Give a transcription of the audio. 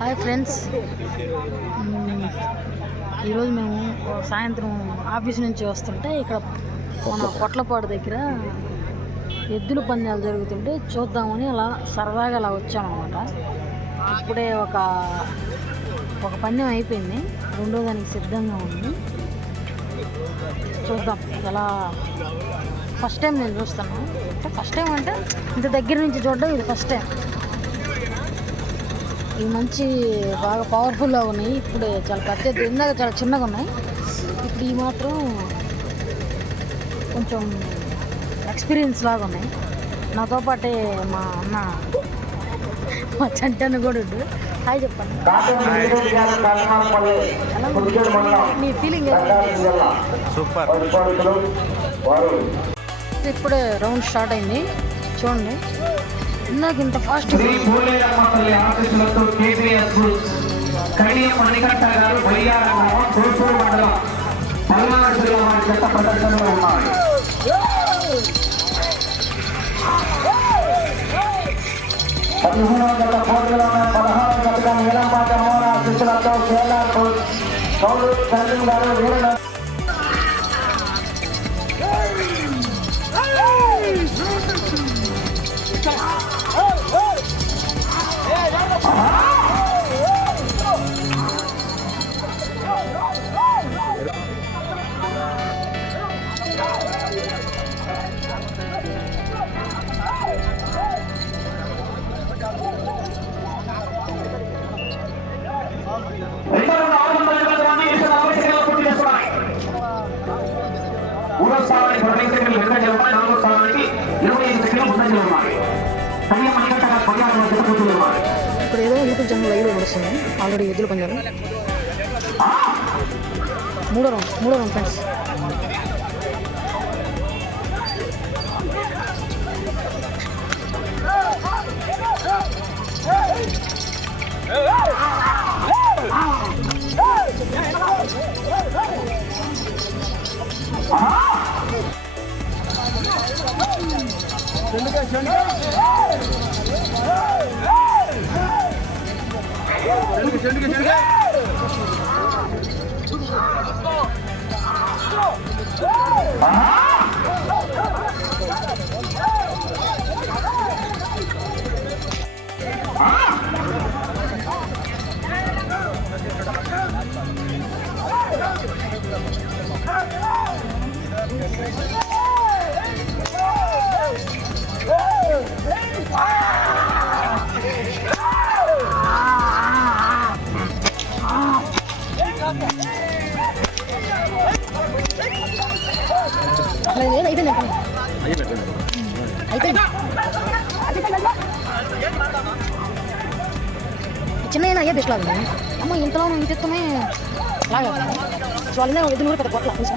Hi friends ఈరోజు మేము సాయంత్రం ఆఫీస్ నుంచి వస్తుంటే ఇక్కడ మన దగ్గర ఎద్దుల పందాలు జరుగుతుంటే చూద్దామని అలా సరదాగా అలా వచ్చామన్నమాట. ఇప్పుడే ఒక ఒక పందెం అయిపోయింది. రెండో దానికి సిద్ధంగా ఉంది. చూద్దాం ఎలా ఫస్ట్ టైం నేను చూస్తాను. ఫస్ట్ టైం అంటే ఇంత దగ్గర నుంచి చూడడం ఇది ఫస్ట్ టైం ఇవి మంచి బాగా పవర్ఫుల్గా ఉన్నాయి. ఇప్పుడు చాలా పెద్ద ఇందాక చాలా చిన్నగా ఉన్నాయి. ఇప్పుడు ఈ మాత్రం కొంచెం ఎక్స్పీరియన్స్ లాగా ఉన్నాయి. నాతో పాటే మా అన్న మా చంటన్న కూడా ఉండు. హాయ్ చెప్పండి? నీ ఫీలింగ్ సూపర్. ఇప్పుడే రౌండ్ స్టార్ట్ అయింది. చూడండి. ఇందాక ఇంత ఫాస్ట్ శ్రీ భూలేరమ్మ తల్లి ఆశీస్సులతో కేసీఎస్ కడియ మణికంఠ గారు బయ్యార గ్రామం తూర్పూరు మండలం పల్నాడు జిల్లా వారి చెత్త ప్రదర్శనలో ఉన్నాయి పదిహేను వందల కోట్లలోనే పదహారు గంటల నీలంపాట మోన ఆశీస్సులతో కేరళ కౌలు చంద్రం గారు మూడో స్థానానికి పదహైదు సెకండ్లు వెనుకంజ ఉన్నాయి నాలుగో స్థానానికి ఇరవై ఐదు సెకండ్లు ముందంజ ఉన్నాయి కళ్యాణ మణికంఠ గారు పదిహేను వందల జత పూర్తి ఉన్నాయి ఇప్పుడు ఏదో యూట్యూబ్ ఛానల్ లైవ్లో నడుస్తుంది ఆల్రెడీ ఎద్దులు పందాలు మూడో రౌండ్ మూడో రౌండ్ ఫ్రెండ్స్ 아! చిన్న అయ్యే బెస్ట్ లాగా అమ్మ ఇంతలో ఇంత ఎత్తునే లాగా సో వాళ్ళనే ఎదురు కూడా పెద్ద కొట్ల తెలుసా